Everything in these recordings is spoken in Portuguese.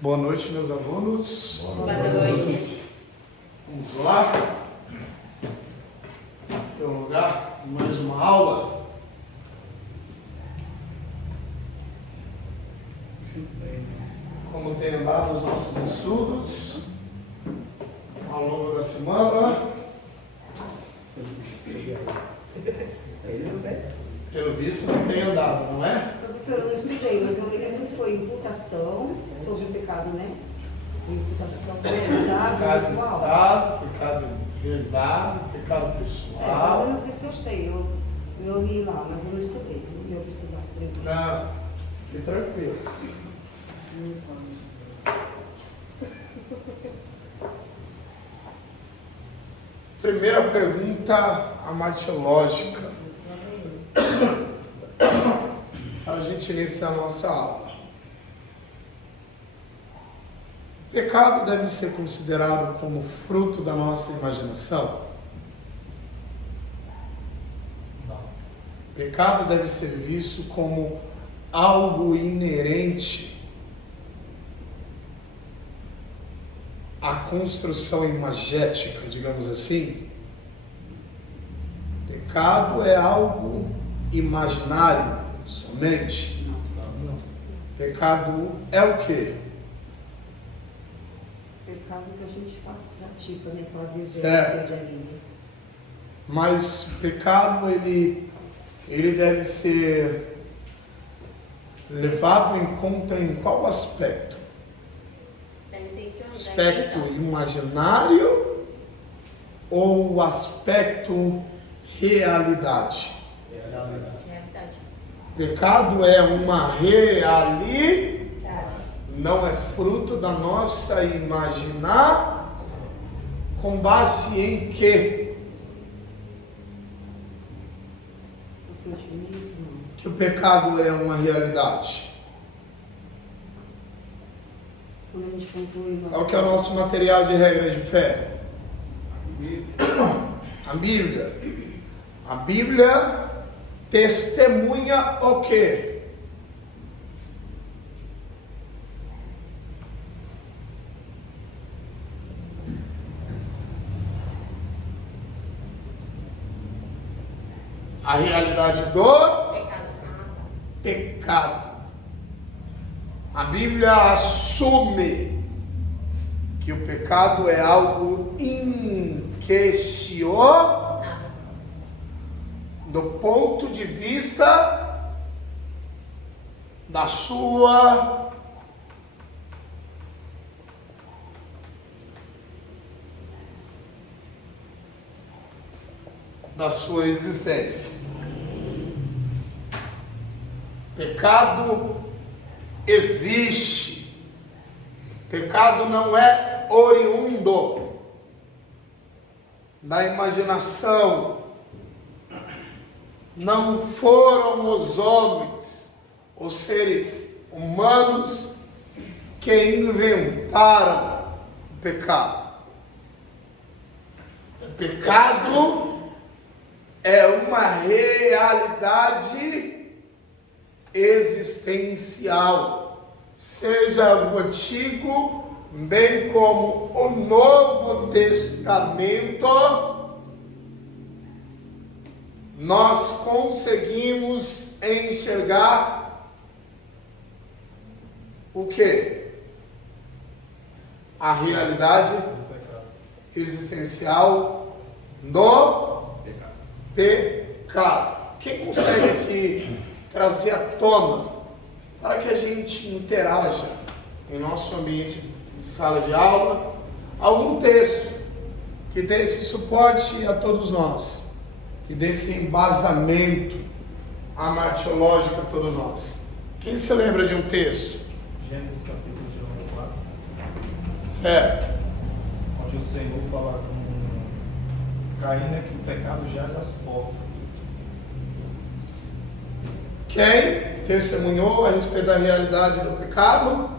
Boa noite, meus alunos. Boa noite. Vamos lá. Tem um lugar, mais uma aula. Como tem andado os nossos estudos ao longo da semana? Pelo visto não tem andado, não é? Professora, eu não estudei, mas eu me lembro que foi imputação sobre o pecado, né? Imputação, Pecado pecado pessoal. imputado, pecado herdado, pecado Eu pessoal. não sei se eu sei, eu li lá, mas eu não estudei, não deu para estudar, por exemplo. Não, fique tranquilo. Primeira pergunta amartiológica, para a gente iniciar a nossa aula. O pecado deve ser considerado como fruto da nossa imaginação? Não. O pecado deve ser visto como algo inerente à construção imagética, digamos assim. Pecado é algo imaginário somente. Não. Pecado é o quê? Pecado que a gente pratica, né? Com as vivências Certo. ali, né? Mas o pecado, ele deve ser levado em conta em qual aspecto? Aspecto imaginário ou o aspecto realidade? Realidade. Pecado é uma realidade, não é fruto da nossa imaginar, com base em quê? O sentimento, não. Que o pecado é uma realidade. Quando a gente conclui Qual que é o nosso material de regra de fé? A Bíblia. A Bíblia testemunha o quê? A realidade do pecado. A Bíblia assume que o pecado é algo inquestionável do ponto de vista da sua existência. Pecado existe. Pecado não é oriundo da imaginação. Não foram os homens, os seres humanos, que inventaram o pecado. O pecado é uma realidade existencial, seja o Antigo, bem como o Novo Testamento. Nós conseguimos enxergar o quê? A realidade existencial do pecado. Quem consegue aqui trazer à tona, para que a gente interaja em nosso ambiente de sala de aula, algum texto que dê esse suporte a todos nós, que dê esse embasamento amartiológico a todos nós? Quem se lembra de um texto? Gênesis capítulo de número 4, Certo. onde o Senhor fala com Caim, né, que o pecado jaz às portas. Quem testemunhou a respeito da realidade do pecado?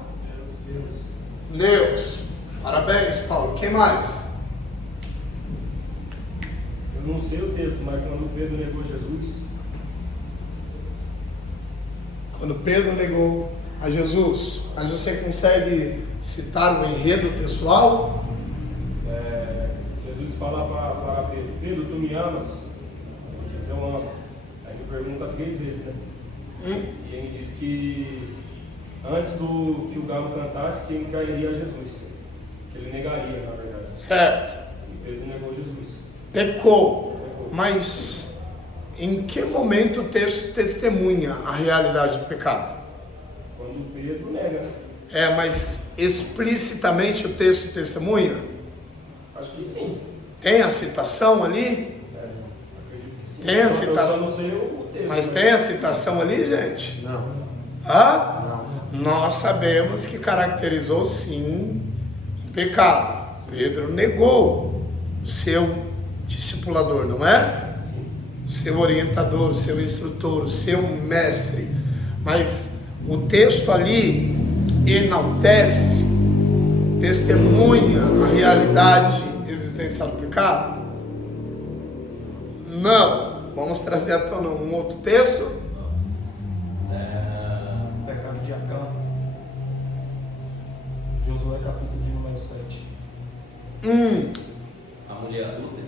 Deus. Parabéns, Paulo. Quem mais? Eu não sei o texto, mas quando Pedro negou Jesus, Quando Pedro negou a Jesus. Mas você consegue citar o enredo textual? Jesus fala para Pedro: Pedro, tu me amas? Ele diz: eu amo. Aí ele pergunta 3 vezes, né? E ele diz que antes do que o galo cantasse, que ele trairia a Jesus, que ele negaria, na verdade. Certo. E Pedro negou Jesus. Pecou. Mas em que momento o texto testemunha a realidade do pecado? Quando Pedro nega. Mas explicitamente o texto testemunha? Acho que sim. Tem a citação ali? Acredito que sim. Tem a Eu citação. só não sei o texto. Mas tem a citação ali, gente? Não. Hã? Nós sabemos que caracterizou sim o pecado. Pedro negou o seu discipulador, não é? Sim. O seu orientador, o seu instrutor, o seu mestre. Mas o texto ali enaltece, testemunha a realidade existencial do pecado? Não. Vamos trazer à tona um outro texto. Pecado de Acã. Josué capítulo de número 7. A mulher adúltera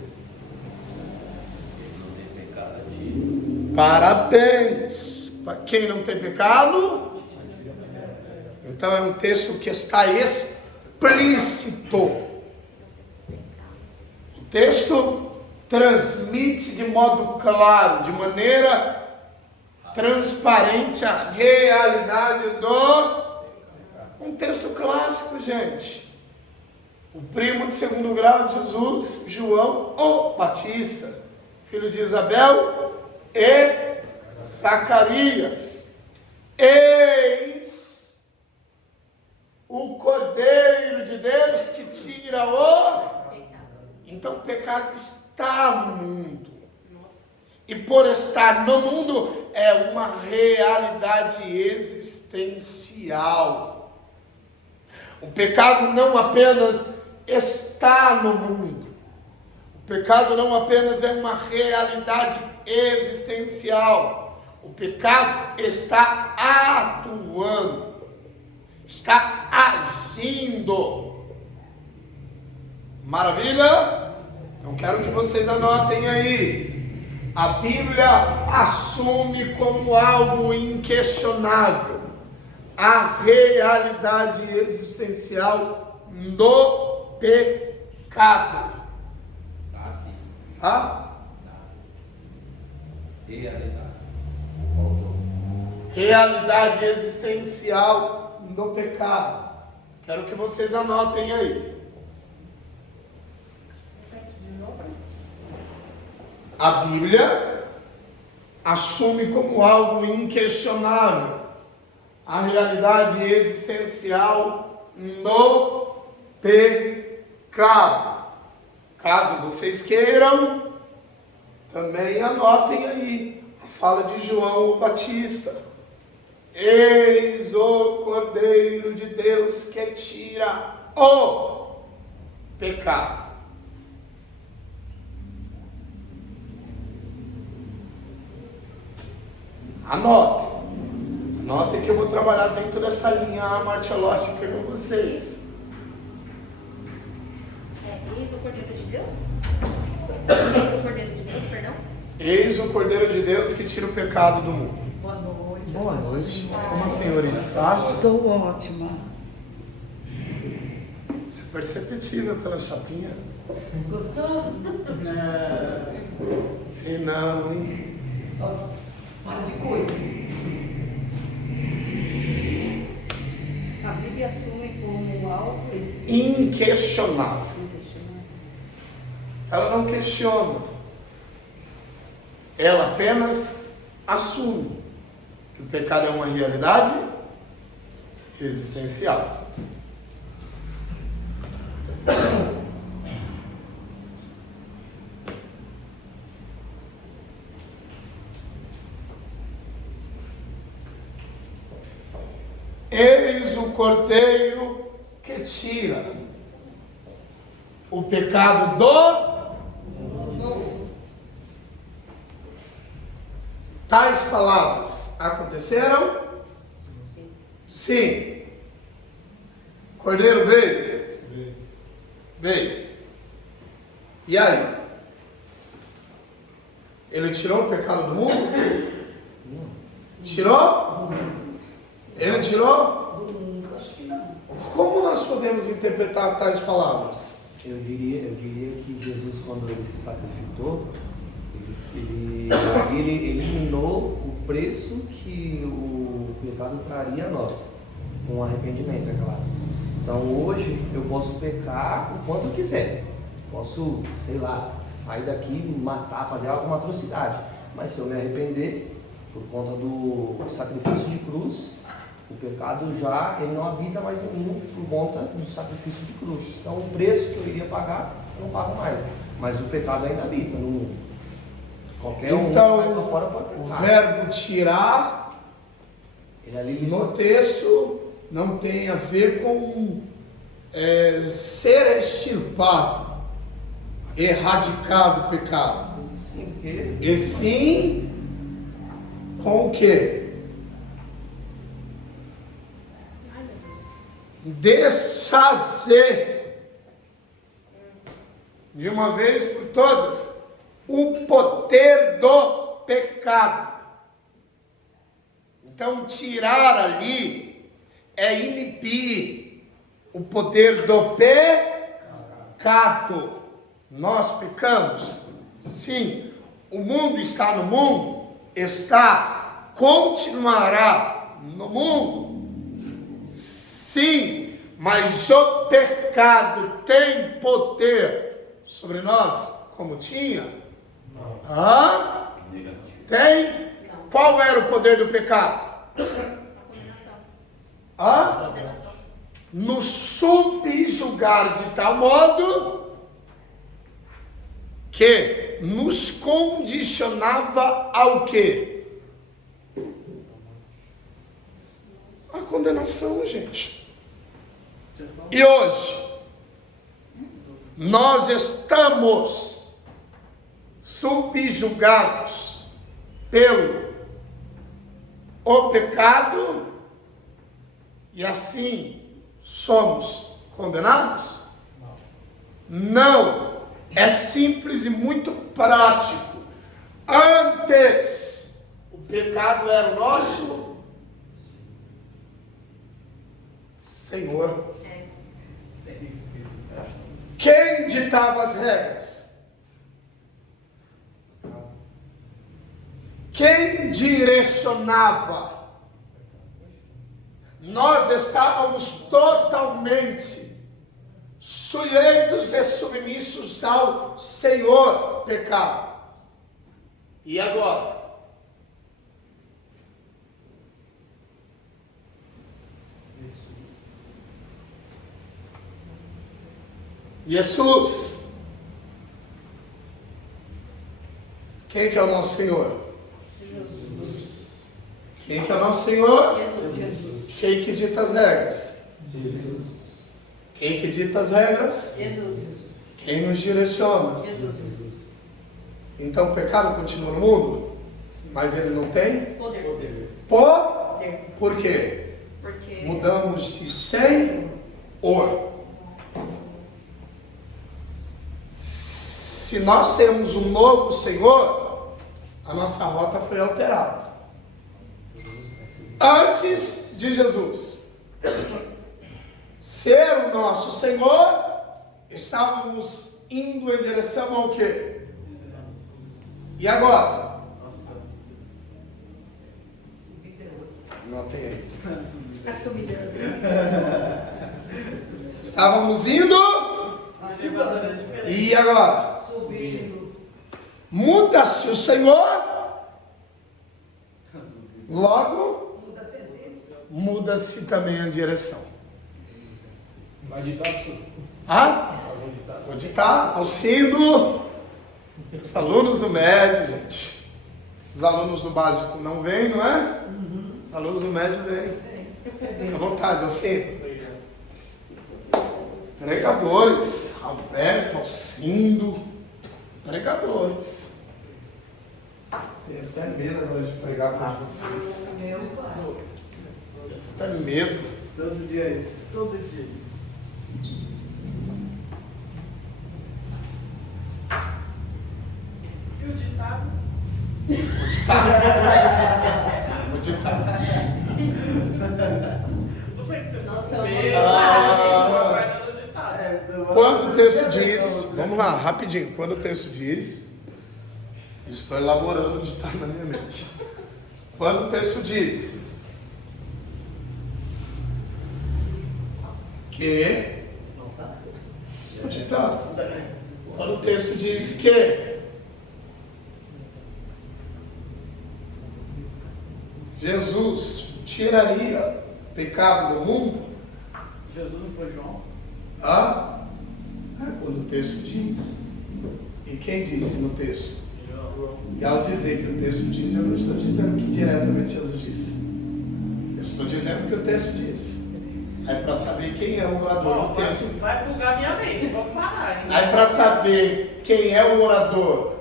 não tem pecado de... Parabéns. Para quem não tem pecado, então é um texto que está explícito. O texto transmite de modo claro, de maneira transparente a realidade do... Um texto clássico, gente. O primo de 2º grau de Jesus, João o Batista, filho de Isabel e Zacarias. Eis o Cordeiro de Deus que tira o... Então o pecado está no mundo. E por estar no mundo é uma realidade existencial. O pecado não apenas está no mundo. O pecado não apenas é uma realidade existencial. O pecado está atuando, está agindo. Maravilha? Então quero que vocês anotem aí. A Bíblia assume como algo inquestionável a realidade existencial do pecado. Realidade existencial do pecado. Quero que vocês anotem aí. A Bíblia assume como algo inquestionável a realidade existencial no pecado. Caso vocês queiram, também anotem aí a fala de João o Batista. Eis o Cordeiro de Deus que tira o pecado. Anotem. Anotem que eu vou trabalhar dentro dessa linha martiológica com vocês. Eis o Cordeiro de Deus? Eis o Cordeiro de Deus, perdão? Eis o Cordeiro de Deus que tira o pecado do mundo. Boa noite. Boa noite. Como a senhorita está? Estou ótima. Perceptível pela chapinha. Gostou? Não. Sei não, hein? Ó, para de coisa. A Bíblia assume como algo Inquestionável. Ela não questiona. Ela apenas assume que o pecado é uma realidade existencial. Eis o Cordeiro que tira o pecado do mundo. Tais palavras aconteceram? Sim. Cordeiro veio? Veio. E aí? Ele tirou o pecado do mundo? Tirou? Ele tirou? Acho que não. Como nós podemos interpretar tais palavras? Eu diria que Jesus, quando ele se sacrificou, ele eliminou o preço que o pecado traria a nós, com arrependimento, é claro. Então hoje eu posso pecar o quanto eu quiser. Posso, sei lá, sair daqui, matar, fazer alguma atrocidade. Mas se eu me arrepender, por conta do sacrifício de cruz, o pecado já, ele não habita mais em mim por conta do sacrifício de cruz. Então o preço que eu iria pagar, eu não pago mais. Mas o pecado ainda habita no mundo. Qualquer um que sai pra fora pode O pecar. verbo tirar Ele ali no texto não tem a ver com ser extirpado, erradicado o pecado. Sim, porque E sim com o quê? Ai, meu Deus. Desfazer de uma vez por todas o poder do pecado. Então, tirar ali é inibir o poder do pecado. Nós pecamos? Sim. O mundo está no mundo? Está. Continuará no mundo? Sim. Mas o pecado tem poder sobre nós como tinha? Hã? Tem? Não. Qual era o poder do pecado? A condenação. Hã? Condenação. Nos subjugar de tal modo que nos condicionava ao quê? A condenação, gente. E hoje nós estamos subjugados pelo o pecado e assim somos condenados? Não. É simples e muito prático. Antes, o pecado era o nosso Senhor. É. Quem ditava as regras? Quem direcionava? Nós estávamos totalmente sujeitos e submissos ao Senhor pecado. E agora? Jesus. Quem que é o nosso Senhor? Jesus. Quem que é o nosso Senhor? Jesus. Quem que dita as regras? Quem que dita as regras? Jesus. Quem nos direciona? Jesus. Então o pecado continua no mundo, mas ele não tem Poder. poder. Por quê? Porque Mudamos de Senhor. Se nós temos um novo Senhor, a nossa rota foi alterada. Antes de Jesus ser o nosso Senhor, estávamos indo em direção ao quê? E agora? Anotem aí. a subida. Estávamos indo. E agora? Subindo. Muda-se o Senhor. Logo, Muda a sentença. muda-se também a direção. Vai ditar isso. Ah? Fazer um ditado. Vou ditar ao símbolo. Os alunos do médio, gente. Os alunos do básico não vêm, não é? Os alunos do médio vêm. Fica à vontade, eu sinto. Pregadores. Alberto, Alcindo. Pregadores. Tenho até medo agora de pregar para vocês. Meu pai. Tá medo. Todos os dias. Todos os dias. E o ditado? O ditado. Nossa, Quando o texto diz, vamos lá, rapidinho, quando o texto diz, estou elaborando o ditado na minha mente. Quando o texto diz que o ditado, quando o texto diz que Jesus tiraria o pecado do mundo, Jesus não foi João? Quando o texto diz. E quem disse no texto? João. E ao dizer que o texto diz, eu não estou dizendo que diretamente Jesus disse. Eu estou dizendo que o texto diz. Aí para saber quem é o orador do texto. Vai bugar minha mente, vamos parar, hein? Aí para saber quem é o orador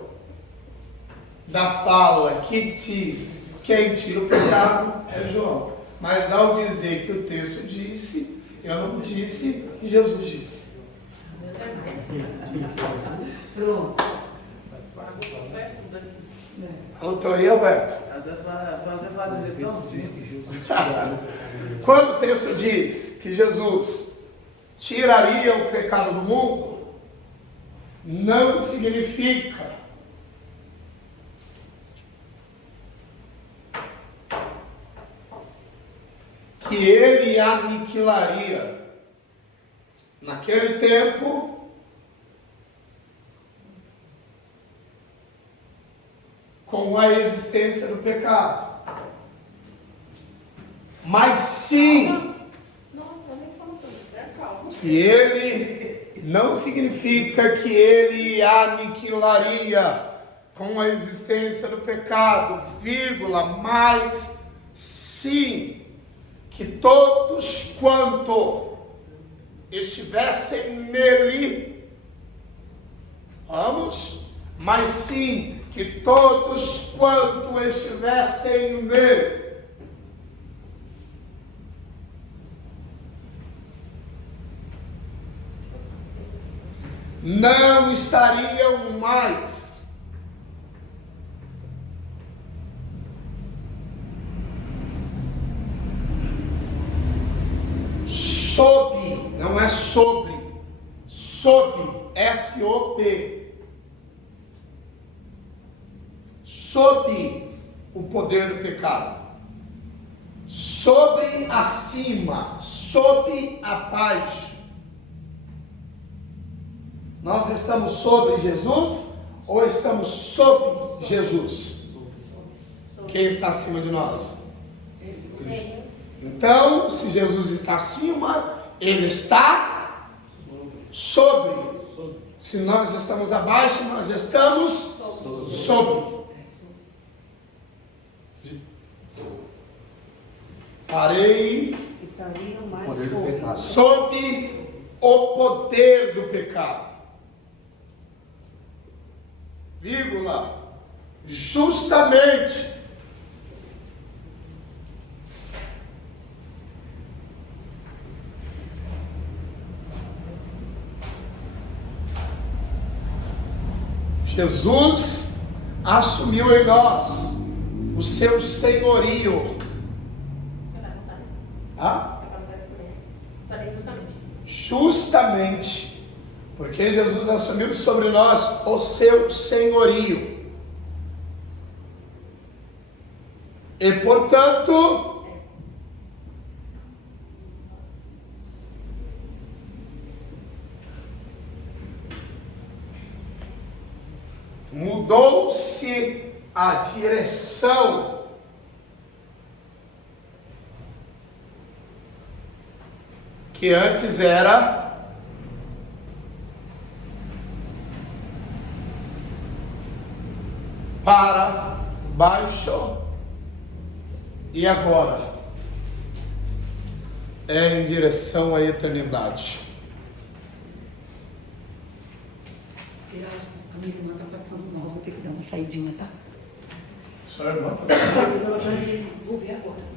da fala que diz quem tira o pecado é João. Mas ao dizer que o texto disse, eu não disse que Jesus disse. Pronto. Anotou aí, Alberto? Só você fala de jeito tão simples. Quando o texto diz que Jesus tiraria o pecado do mundo, não significa que ele aniquilaria. Naquele tempo, com a existência do pecado. Mas sim, Nossa, nem falou tudo. Calma. que ele não significa que ele aniquilaria com a existência do pecado, vírgula, mas sim que todos quanto estivessem nele, vamos, mas sim que todos quanto estivessem nele, não estariam mais sob, não é sobre, sob, S-O-P, sob o poder do pecado, sobre, acima, sob, abaixo. Nós estamos sobre Jesus ou estamos sob Jesus? Quem está acima de nós? Então, se Jesus está acima, Ele está sobre. Se nós estamos abaixo, nós estamos sobre. Parei Estariam mais Poder do sobre. pecado. sob o poder do pecado. Vírgula, justamente Jesus assumiu em nós o seu senhorio. Falei justamente. Justamente porque Jesus assumiu sobre nós o seu senhorio. E portanto, mudou-se a direção que antes era para baixo e agora é em direção à eternidade. A minha irmã está passando mal, vou ter que dar uma saidinha, tá? Sua irmã, Vou ver agora.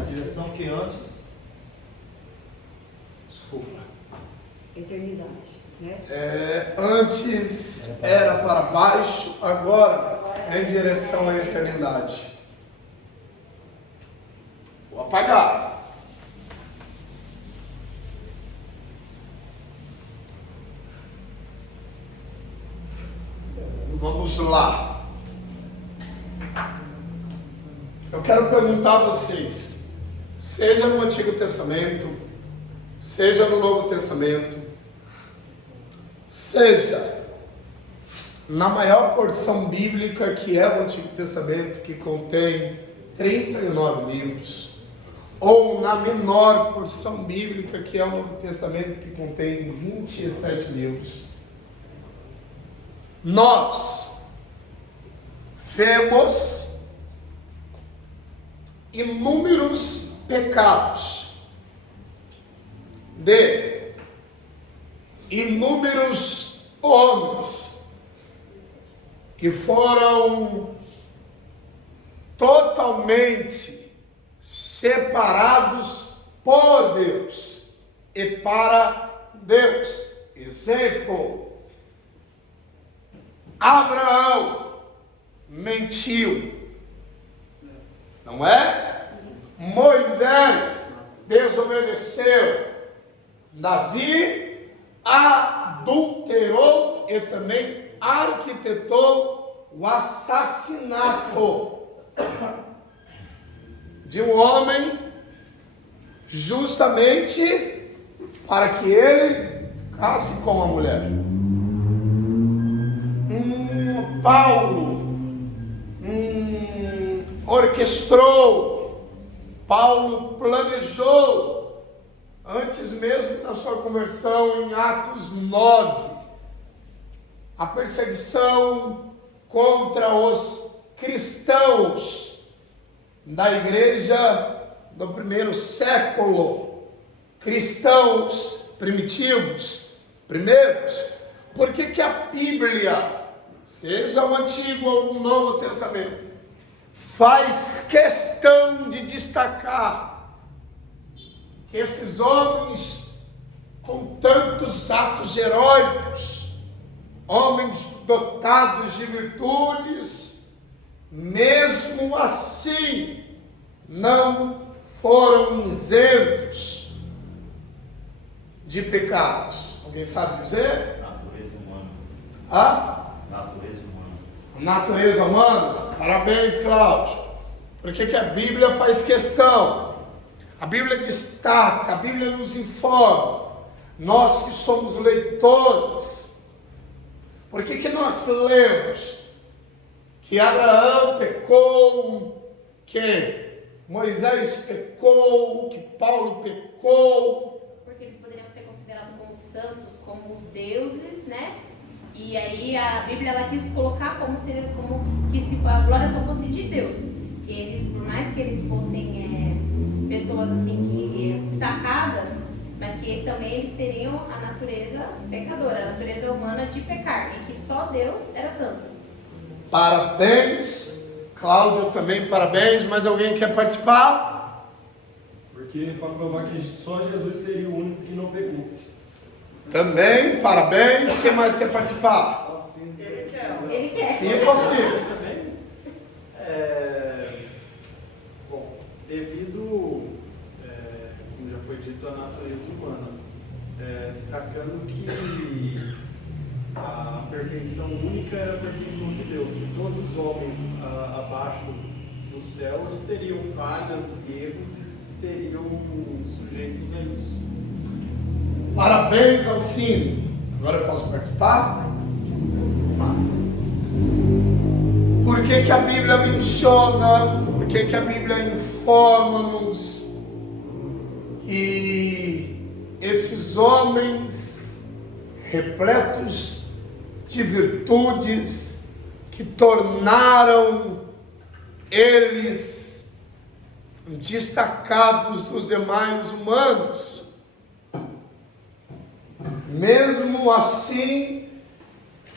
A direção que antes. Desculpa. Eternidade, né? Antes era para baixo, agora é em direção à eternidade. Vou apagar. Vamos lá. Eu quero perguntar a vocês, seja no Antigo Testamento, seja no Novo Testamento, seja na maior porção bíblica que é o Antigo Testamento, que contém 39 livros, ou na menor porção bíblica que é o Novo Testamento, que contém 27 livros, nós vemos inúmeros pecados de inúmeros homens que foram totalmente separados por Deus e para Deus. Exemplo: Abraão mentiu, não é? Moisés desobedeceu, Davi adulterou e também arquitetou o assassinato de um homem, justamente para que ele case com a mulher. Paulo orquestrou, Paulo planejou, antes mesmo da sua conversão, em Atos 9, a perseguição contra os cristãos da igreja do primeiro século, cristãos primitivos, primeiros. Por que a Bíblia, seja o Antigo ou o Novo Testamento, faz questão de destacar que esses homens com tantos atos heróicos, homens dotados de virtudes, mesmo assim não foram isentos de pecados? Alguém sabe dizer? Natureza humana. Natureza humana. Natureza humana? Parabéns, Cláudio. Por que a Bíblia faz questão? A Bíblia destaca, a Bíblia nos informa. Nós que somos leitores, por que nós lemos que Abraão pecou, que Moisés pecou, que Paulo pecou? Porque eles poderiam ser considerados como santos, como deuses, né? E aí a Bíblia ela quis colocar como se a glória só fosse de Deus. Que eles, por mais que eles fossem pessoas assim que destacadas, mas que também eles teriam a natureza pecadora, a natureza humana de pecar, e que só Deus era santo. Parabéns, Cláudio, também parabéns. Mais alguém quer participar? Porque para provar que só Jesus seria o único que não pecou. Também, parabéns. Quem mais quer participar? Ele quer. Sim, eu consigo. Bom, devido, como já foi dito, à natureza humana, destacando que a perfeição única era a perfeição de Deus, que todos os homens abaixo dos céus teriam falhas e erros e seriam sujeitos a isso. Parabéns, Alcine. Agora eu posso participar? Por que a Bíblia menciona, por que a Bíblia informa-nos que esses homens repletos de virtudes que tornaram eles destacados dos demais humanos, mesmo assim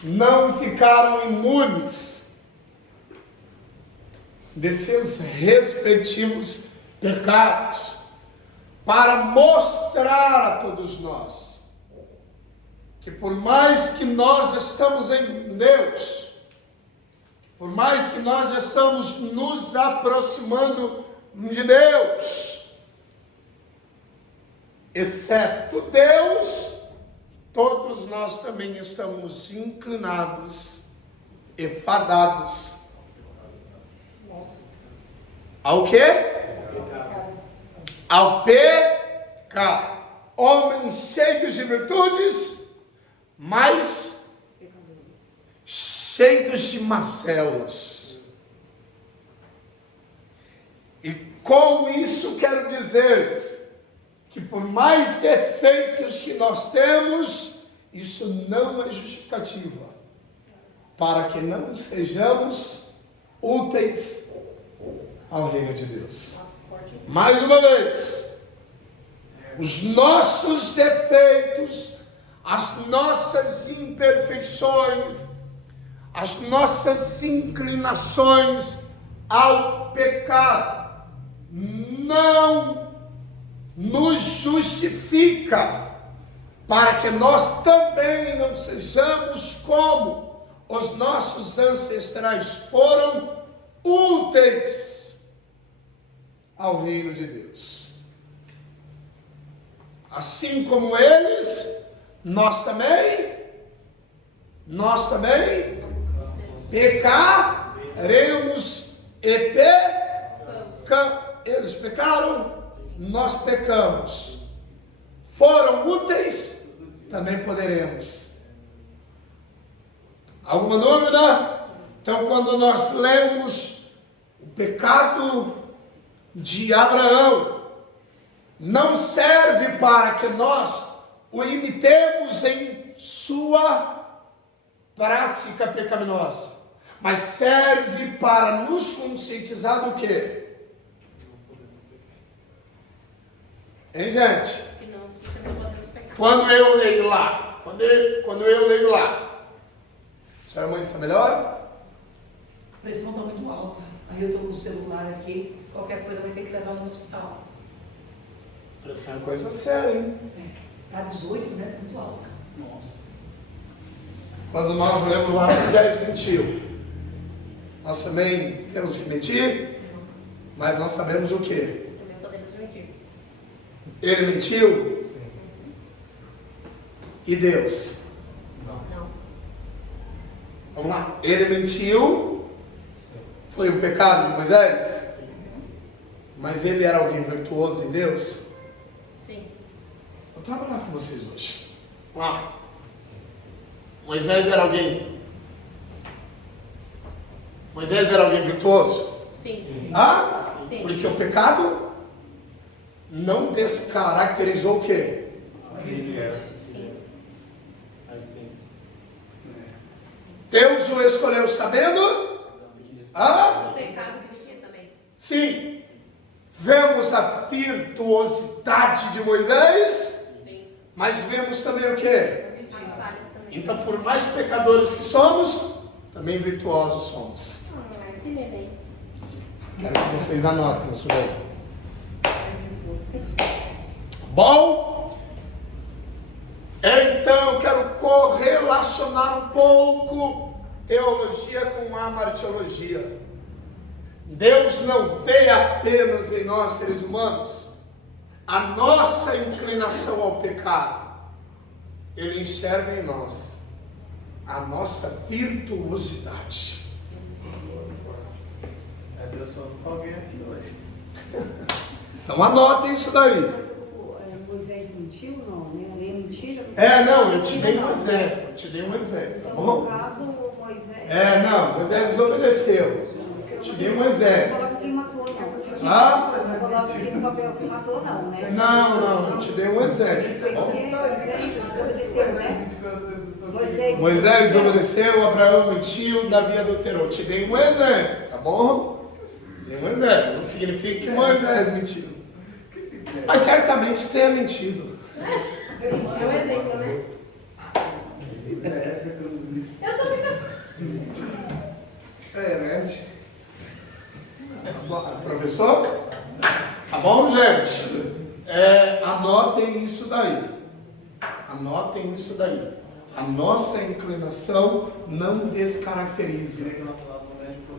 não ficaram imunes de seus respectivos pecados, para mostrar a todos nós que por mais que nós estamos em Deus, por mais que nós estamos nos aproximando de Deus, exceto Deus, todos nós também estamos inclinados e fadados ao quê? Ao pecado. Homens cheios de virtudes, mas cheios de mazelas. E com isso quero dizer que por mais defeitos que nós temos, isso não é justificativa para que não sejamos úteis ao reino de Deus. Mais uma vez, os nossos defeitos, as nossas imperfeições, as nossas inclinações ao pecado não nos justifica para que nós também não sejamos como os nossos ancestrais foram, úteis ao reino de Deus. Assim como eles, nós também pecaremos e pecamos. Eles pecaram, nós pecamos. Foram úteis, também poderemos. Alguma dúvida? Então, quando nós lemos o pecado de Abraão, não serve para que nós o imitemos em sua prática pecaminosa, mas serve para nos conscientizar do quê? Hein, gente? Quando eu leio lá, quando eu leio lá, a senhora mãe está melhor? A pressão está muito alta. Aí eu estou com o celular aqui, qualquer coisa vai ter que levar no hospital. Pressão é coisa séria, hein? Está 18, né? Muito alta. Nossa. Quando nós lemos lá, Moisés mentiu. Nós também temos que mentir, mas nós sabemos o quê? Também podemos mentir. Ele mentiu? Sim. E Deus? Não. Vamos lá. Ele mentiu? Sim. Foi um pecado de Moisés? Sim. Mas ele era alguém virtuoso em Deus? Sim. Vou trabalhar com vocês hoje. Vamos lá. Moisés era alguém? Moisés era alguém virtuoso? Sim. Ah? Sim. Porque o pecado não descaracterizou o quê? Ele é. Sim. A essência. Deus o escolheu sabendo? Ah? O pecado que tinha também. Sim. Vemos a virtuosidade de Moisés, Sim. mas vemos também o quê? As falhas também. Então, por mais pecadores que somos, também virtuosos somos. Se neném. Quero que vocês anotem isso aí. Bom? Então, quero correlacionar um pouco teologia com amartiologia. Deus não vê apenas em nós, seres humanos, a nossa inclinação ao pecado. Ele enxerga em nós a nossa virtuosidade. É Deus falando com alguém aqui hoje. Então anotem isso daí. Moisés mentiu, não, né? A lei é mentira. Não, eu te dei um exemplo. Eu te dei um exemplo, tá Então, bom? no caso, Moisés... Moisés desobedeceu. Eu te dei um exemplo. Não coloca quem matou, não. Ah? Não coloca aqui no papel quem matou, não, né? Não, eu te dei um exemplo, tá bom? Moisés desobedeceu, né? Moisés desobedeceu, Abraão mentiu, Davi adulterou. Eu te dei um exemplo, tá bom? Dei um exemplo. Não significa que Moisés mentiu. Mas certamente tenha mentido. Sim, é um exemplo, né? Eu tô ficando. Professor? Tá bom, gente? Anotem isso daí. Anotem isso daí. A nossa inclinação não descaracteriza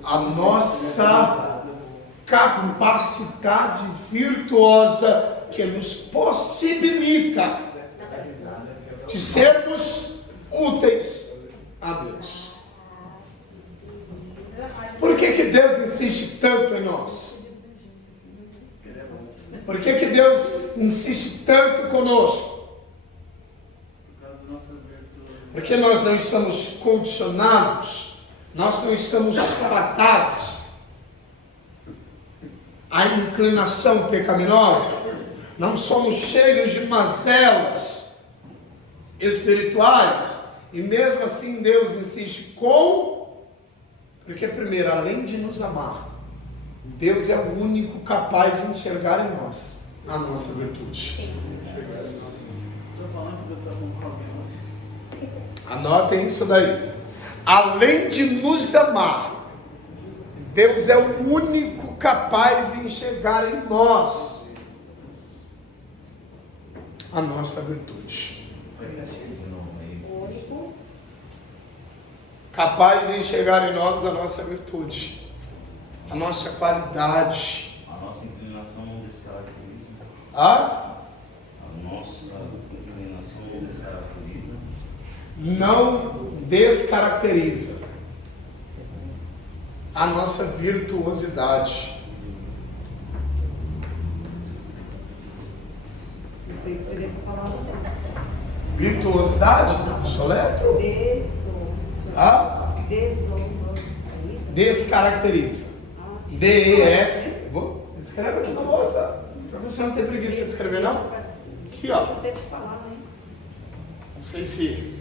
a nossa capacidade virtuosa que nos possibilita de sermos úteis a Deus. Por que Deus insiste tanto em nós? Por que Deus insiste tanto conosco? Porque nós não estamos condicionados, nós não estamos fadados à inclinação pecaminosa, não somos cheios de mazelas espirituais, e mesmo assim Deus insiste porque primeiro, além de nos amar, Deus é o único capaz de enxergar em nós a nossa virtude. Estou falando que Deus está com alguém. Anotem isso daí. Além de nos amar, Deus é o único capaz de enxergar em nós a nossa virtude. Capaz de enxergar em nós a nossa virtude, a nossa qualidade. A nossa inclinação não descaracteriza. A nossa inclinação não descaracteriza. Não descaracteriza a nossa virtuosidade. Não sei escrever essa palavra. Virtuosidade? Soletro? Descaracteriza. D-E-S. Escreve aqui na lousa. Pra você não ter preguiça de escrever, não? Aqui, ó. Deixa eu até te falar, né? Não sei se.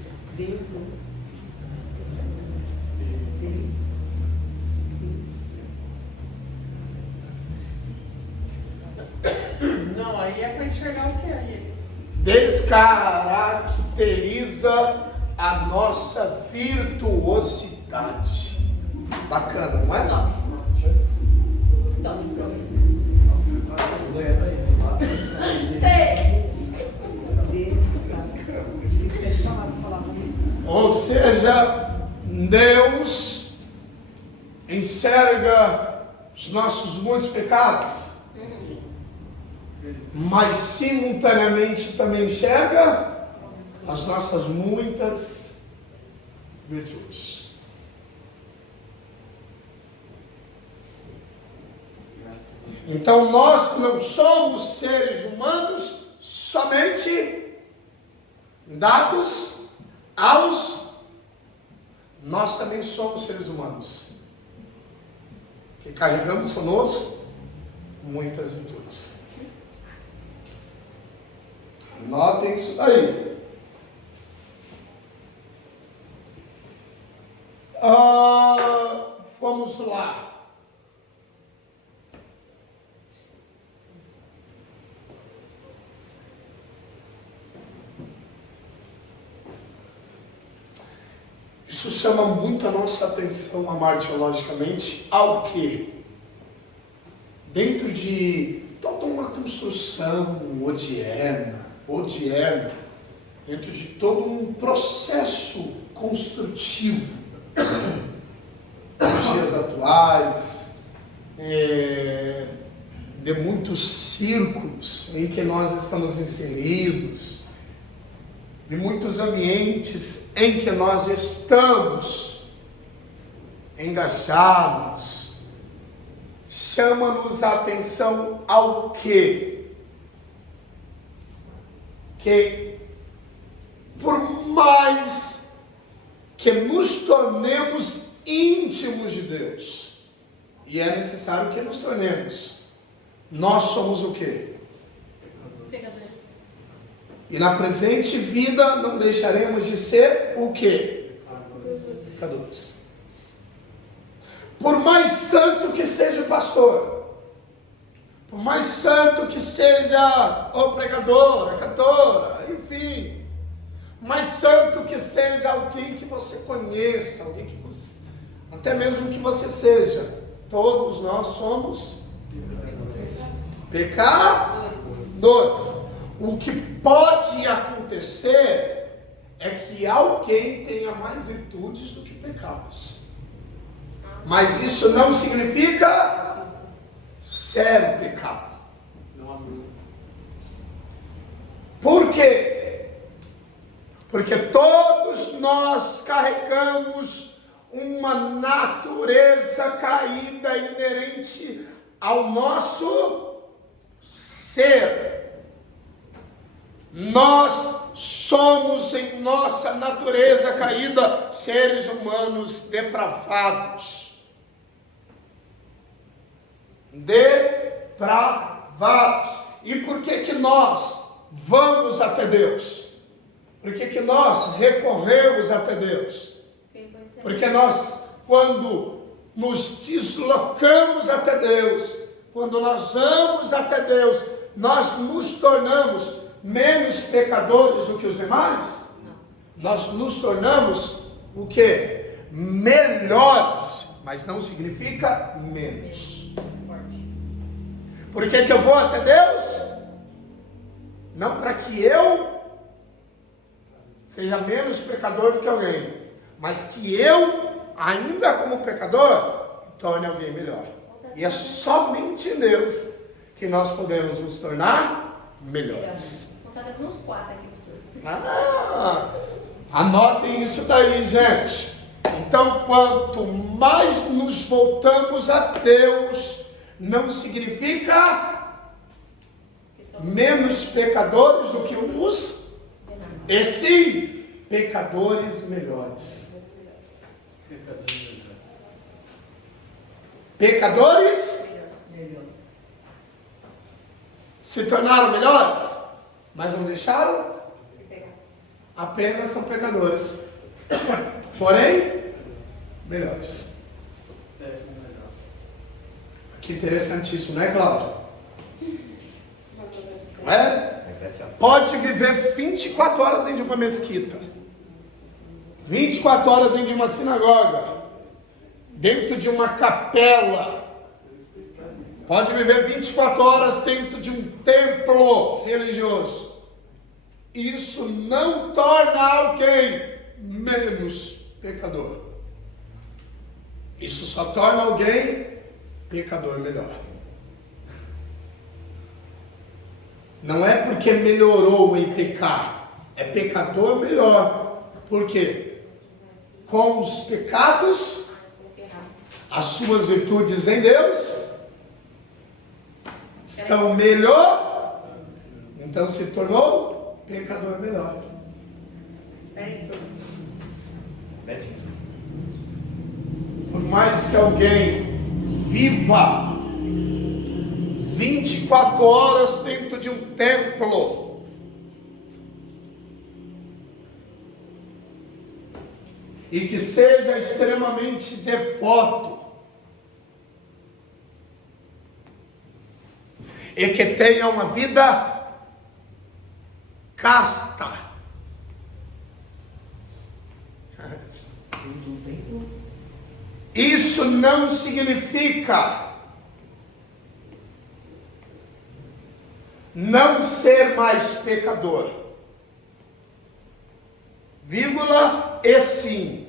Não, aí é para enxergar o que é aí. Descaracteriza a nossa virtuosidade. Bacana, não é? Ou seja, Deus enxerga os nossos muitos pecados, mas simultaneamente também enxerga as nossas muitas virtudes. Então nós não somos seres humanos somente dados aos... Nós também somos seres humanos que carregamos conosco muitas virtudes. Notem isso aí. Vamos lá. Isso chama muito a nossa atenção, martiologicamente, ao que? Dentro de toda uma construção odierna, dentro de todo um processo construtivo nos dias atuais, de muitos círculos em que nós estamos inseridos, de muitos ambientes em que nós estamos engajados, chama-nos a atenção ao quê? Que por mais que nos tornemos íntimos de Deus, e é necessário que nos tornemos, nós somos o quê? Pecadores. E na presente vida não deixaremos de ser o quê? Pecadores. Por mais santo que seja o pastor, por mais santo que seja o pregador, a cantora, enfim, mais santo que seja alguém que você conheça, alguém que você, até mesmo que você seja, todos nós somos pecadores. O que pode acontecer é que alguém tenha mais virtudes do que pecados. Mas isso não significa ser pecado. Por quê? Porque todos nós carregamos uma natureza caída inerente ao nosso ser. Nós somos, em nossa natureza caída, seres humanos depravados. E por que nós vamos até Deus? Por que nós recorremos até Deus? Porque nós, quando nos deslocamos até Deus, quando nós vamos até Deus, nós nos tornamos menos pecadores do que os demais? Nós nos tornamos o quê? Melhores, mas não significa menos. Por que eu vou até Deus? Não para que eu seja menos pecador do que alguém, mas que eu, ainda como pecador, torne alguém melhor. E é somente em Deus que nós podemos nos tornar melhores. Uns 4 aqui pro senhor. Anotem isso daí, gente. Então, quanto mais nos voltamos a Deus, não significa menos pecadores do que os, e sim, pecadores melhores. Pecadores se tornaram melhores, mas não deixaram? Apenas são pecadores, porém melhores. Que interessante isso, não é, Cláudio? Não é? Pode viver 24 horas dentro de uma mesquita, 24 horas dentro de uma sinagoga, dentro de uma capela, pode viver 24 horas dentro de um templo religioso. Isso não torna alguém menos pecador. Isso só torna alguém pecador melhor. Não é porque melhorou em pecar, é pecador melhor. Por quê? Com os pecados, as suas virtudes em Deus estão melhor, então se tornou pecador melhor. Por mais que alguém viva 24 horas dentro de um templo, e que seja extremamente devoto, e que tenha uma vida casta, isso não significa não ser mais pecador, vírgula, e sim,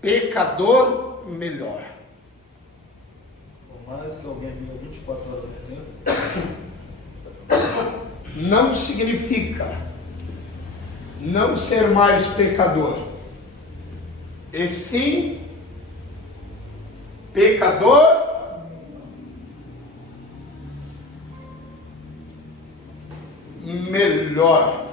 pecador melhor. Por mais que alguém viva 24 horas dentro, não significa não ser mais pecador, e sim, pecador melhor.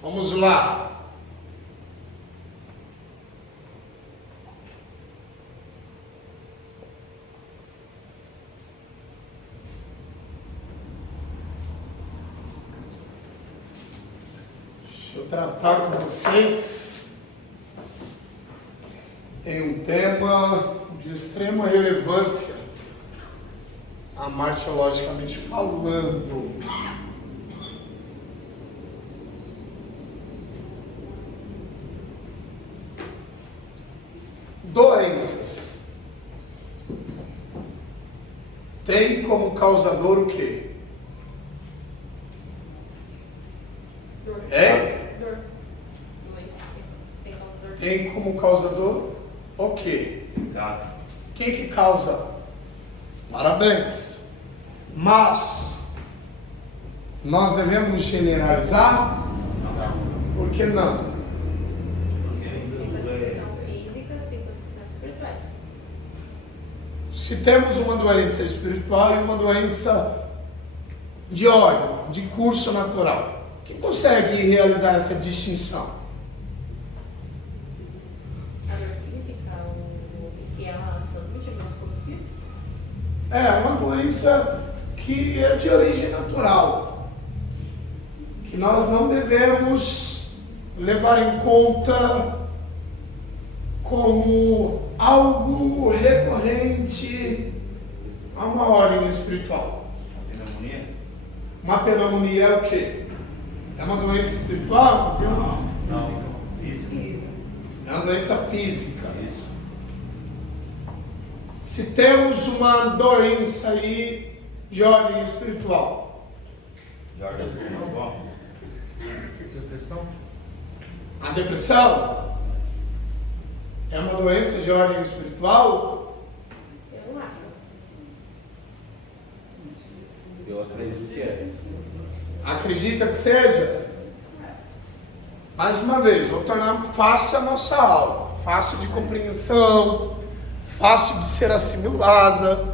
Vamos lá. Deixa eu tratar com vocês em um tema de extrema relevância, amartiologicamente falando. Doenças. Tem como causador o quê? Dor. É? Dor. Doença. Tem como causador o quê? Pecado. Quem que causa? Parabéns. Mas nós devemos generalizar? Por que não? Tem coisas que são físicas, tem coisas que são espirituais. Se temos uma doença espiritual e uma doença de órgão, de curso natural, quem consegue realizar essa distinção? A dor física, o que ela transmite no nosso corpo físico. É uma doença que é de origem natural, que nós não devemos levar em conta como algo recorrente a uma ordem espiritual. Pneumonia? Uma pneumonia é o quê? É uma doença espiritual? Não. Física. É uma doença física. Isso. Se temos uma doença aí de ordem espiritual, Jordan espiritual? Depressão? a depressão é uma doença de ordem espiritual? Eu não acho. Eu acredito que é. Acredita que seja? Mais uma vez, vou tornar fácil a nossa aula, fácil de compreensão, fácil de ser assimilada.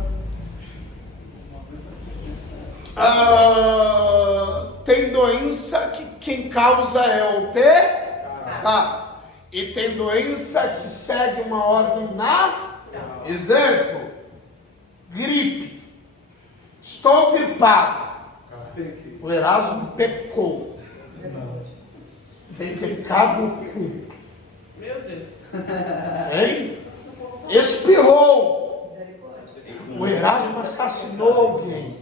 Tem doença que quem causa é o pecado. E tem doença que segue uma ordem natural. Exemplo, gripe. Estou gripado. O Erasmo pecou. Tem pecado no cu. Meu Deus. Hein? Espirrou. O Erasmo assassinou alguém.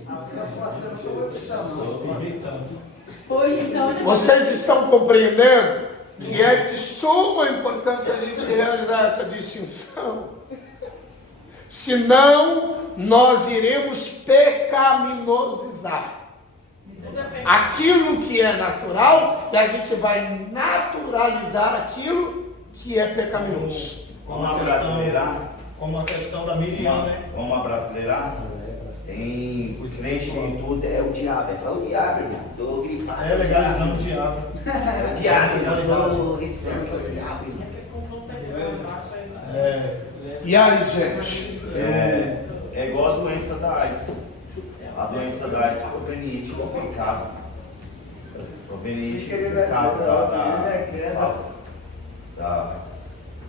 Hoje, então, Vocês estão compreendendo que é de suma importância a gente realizar essa distinção? Senão, nós iremos pecaminosizar aquilo que é natural e a gente vai naturalizar aquilo que é pecaminoso. Vamos abrasileirar? Como a questão da Miriam, né? Vamos abrasileirar? Tem os crentes em tudo, é o diabo. É o diabo, irmão. Tô gripado. É legalizando o diabo. É o diabo, irmão. Eu respeito que é o diabo, irmão. E aí, gente? É igual a doença da AIDS. A doença da AIDS é proveniente do pecado. Proveniente do pecado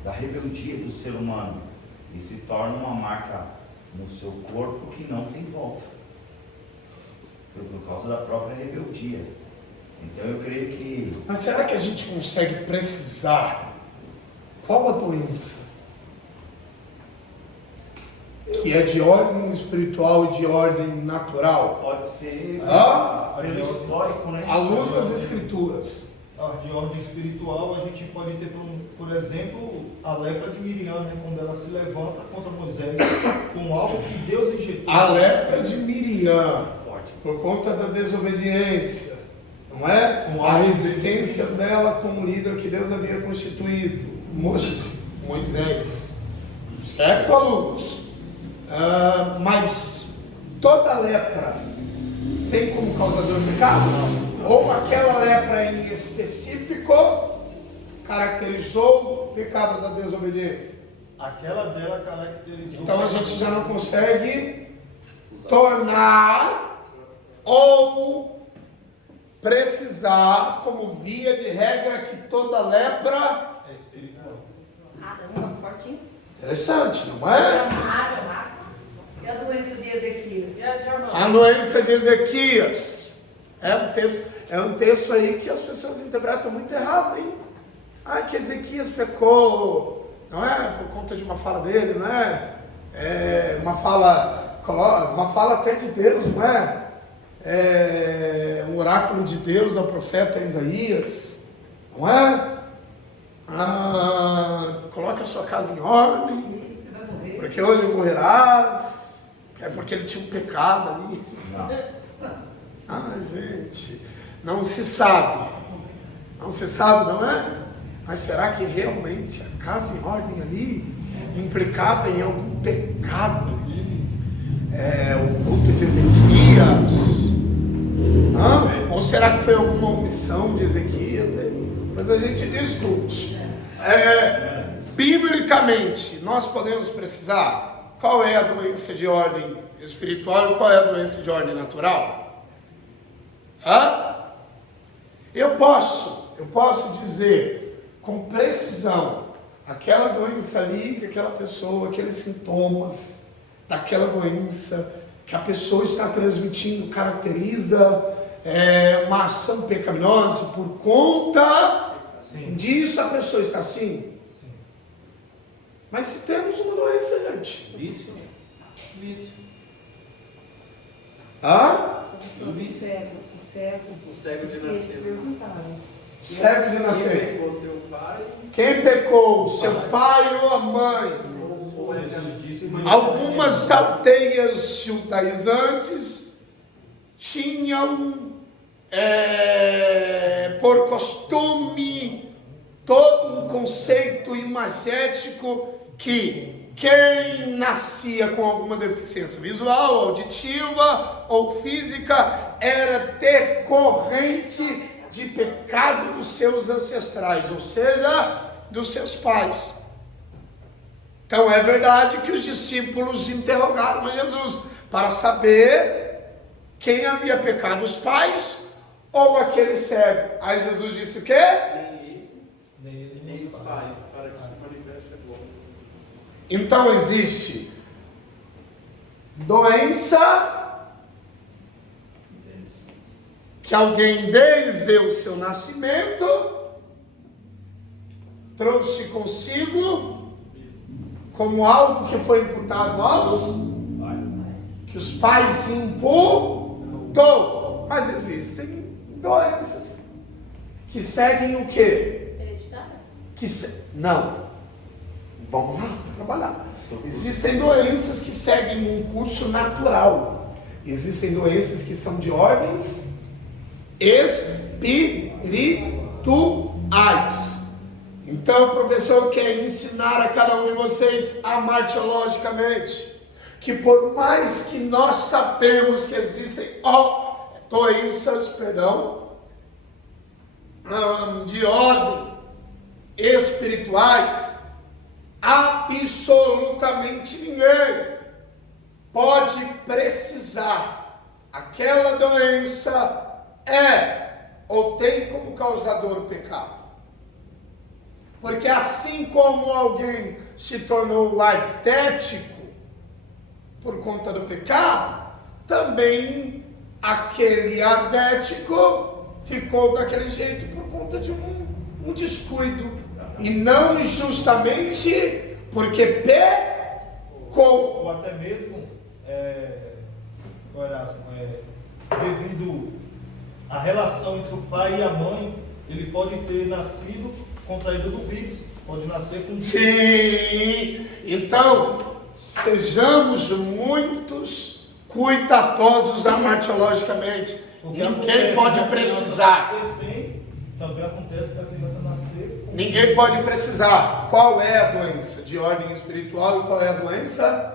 da rebeldia do ser humano. E se torna uma marca no seu corpo que não tem volta. Por causa da própria rebeldia. Então eu creio que... Mas será que a gente consegue precisar qual a doença que é de ordem espiritual e de ordem natural? Pode ser pelo histórico, né? À luz das escrituras. De ordem espiritual, a gente pode ter, por exemplo, a lepra de Miriam, né? Quando ela se levanta contra Moisés, com algo que Deus injetou. A lepra de Miriam, por conta da desobediência, não é? A resistência dela como líder que Deus havia constituído, Moisés. Certo, alunos? Mas toda lepra tem como causador pecado? Ou aquela lepra em específico caracterizou o pecado da desobediência? Aquela dela caracterizou. Então a gente já não consegue tornar ou precisar como via de regra que toda lepra É espiritual. Caramba, fortinho. interessante, não é? E a doença de Ezequias? A doença de Ezequias é um texto aí que as pessoas interpretam muito errado, hein? Que Ezequias pecou, não é? Por conta de uma fala dele, não é? uma fala até de Deus, não é? Um oráculo de Deus ao profeta Isaías, não é? Coloque a sua casa em ordem, porque hoje morrerás. É porque ele tinha um pecado ali. Gente, não se sabe, não é? Mas será que realmente a casa em ordem ali implicava em algum pecado ali? O culto de Ezequias? Ou será que foi alguma omissão de Ezequias? Mas a gente discute. Biblicamente, nós podemos precisar qual é a doença de ordem espiritual e qual é a doença de ordem natural? Eu posso dizer com precisão aquela doença ali, que aquela pessoa, aqueles sintomas daquela doença que a pessoa está transmitindo caracteriza uma ação pecaminosa, por conta disso a pessoa está assim. Mas se temos uma doença, gente. Vício. O cego de nascença. Cego de nascença. Quem pecou, teu pai? Quem pecou, seu pai ou a mãe? Algumas aldeias judaizantes tinham por costume todo um conceito imagético que quem nascia com alguma deficiência visual, auditiva ou física era decorrente de pecado dos seus ancestrais, ou seja, dos seus pais. Então é verdade que os discípulos interrogaram a Jesus para saber quem havia pecado, os pais ou aquele cego. Aí Jesus disse o quê? Nem os pais, para que se manifeste a glória. Então existe doença que alguém desde o seu nascimento trouxe consigo como algo que foi imputado aos que os pais imputou. Mas existem doenças que seguem o quê? Não. Vamos lá, trabalhar. Existem doenças que seguem um curso natural. Existem doenças que são de ordens espirituais. Então o professor quer ensinar a cada um de vocês amartiologicamente que por mais que nós sabemos que existem doenças, de ordem espirituais, absolutamente ninguém pode precisar. Aquela doença ou tem como causador o pecado. Porque assim como alguém se tornou aidético por conta do pecado, também aquele adético ficou daquele jeito por conta de um descuido. E não justamente porque pecou. Ou até mesmo, devido à relação entre o pai e a mãe, ele pode ter nascido contraído do vírus, pode nascer com... Sim, então sejamos muitos cuidadosos amartiologicamente. Ninguém pode precisar. Também acontece que a criança nascer. Ninguém pode precisar. Qual é a doença? De ordem espiritual. E qual é a doença?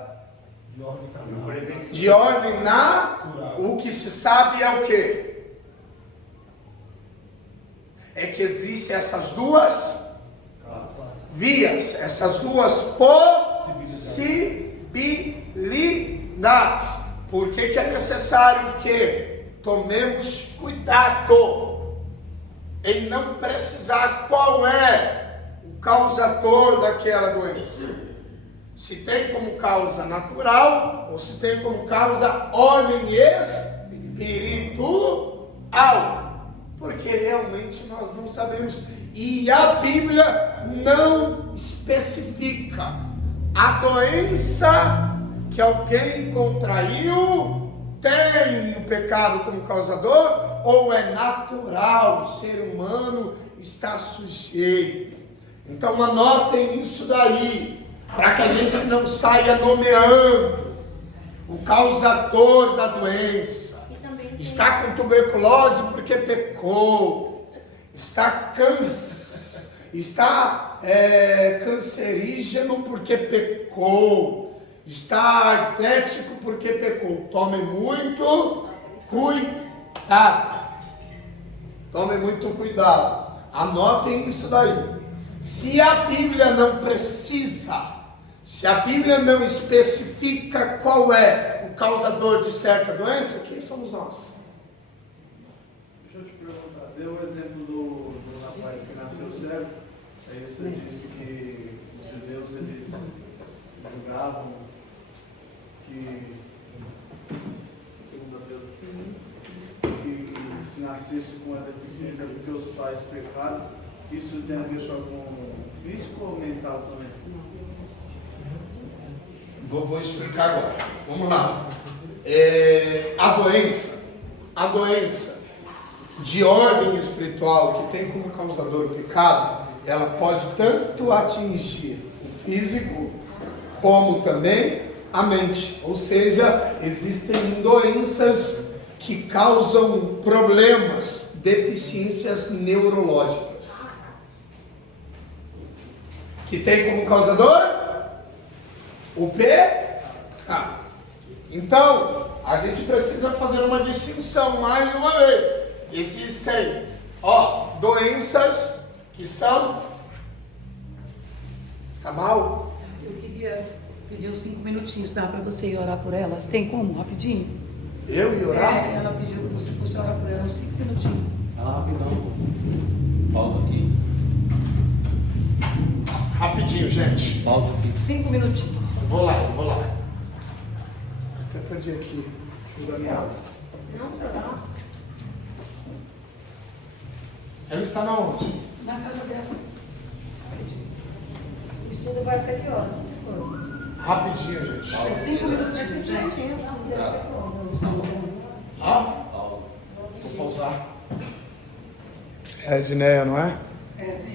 De ordem natural. De ordem natural. O que se sabe é o quê? É que existem essas duas vias, essas duas possibilidades. Por que é necessário que tomemos cuidado em não precisar qual é o causador daquela doença? Se tem como causa natural ou se tem como causa ordem espiritual. Porque realmente nós não sabemos. E a Bíblia não especifica a doença que alguém contraiu tem o pecado como causador, ou é natural, o ser humano está sujeito? Então anotem isso daí, para que a gente não saia nomeando o causador da doença. Está com tuberculose porque pecou, está cancerígeno porque pecou, está artético porque pecou. Tome muito cuidado. Tome muito cuidado. Anotem isso daí. Se a Bíblia não precisa, se a Bíblia não especifica qual é o causador de certa doença, quem somos nós? Deixa eu te perguntar, deu o exemplo do rapaz que nasceu cego, aí você disse que os judeus eles julgavam que, segundo a Deus, que se nascesse com a deficiência porque os pais pecaram, isso tem a ver só com físico ou mental também? Vou explicar agora. Vamos lá. A doença de ordem espiritual que tem como causador o pecado, ela pode tanto atingir o físico como também a mente. Ou seja, existem doenças que causam problemas, deficiências neurológicas. Que tem como causador o pecado. Então, a gente precisa fazer uma distinção mais uma vez. Existem, doenças que são... Está mal? Eu queria pedir uns 5 minutinhos, dá para você ir orar por ela? Tem como, rapidinho? Eu ir orar? Ela pediu que você fosse orar por ela uns 5 minutinhos. Ela rapidão. Pausa aqui. Rapidinho, gente. Pausa aqui. 5 minutinhos. Eu vou lá. Até perdi aqui o Daniel. Não, não. Ela está na onde? Na casa dela. O estudo vai até que horas, professor? Rapidinho, gente. É 5 minutinhos, gente. Vou pausar. É Edneia, não é? É, vem.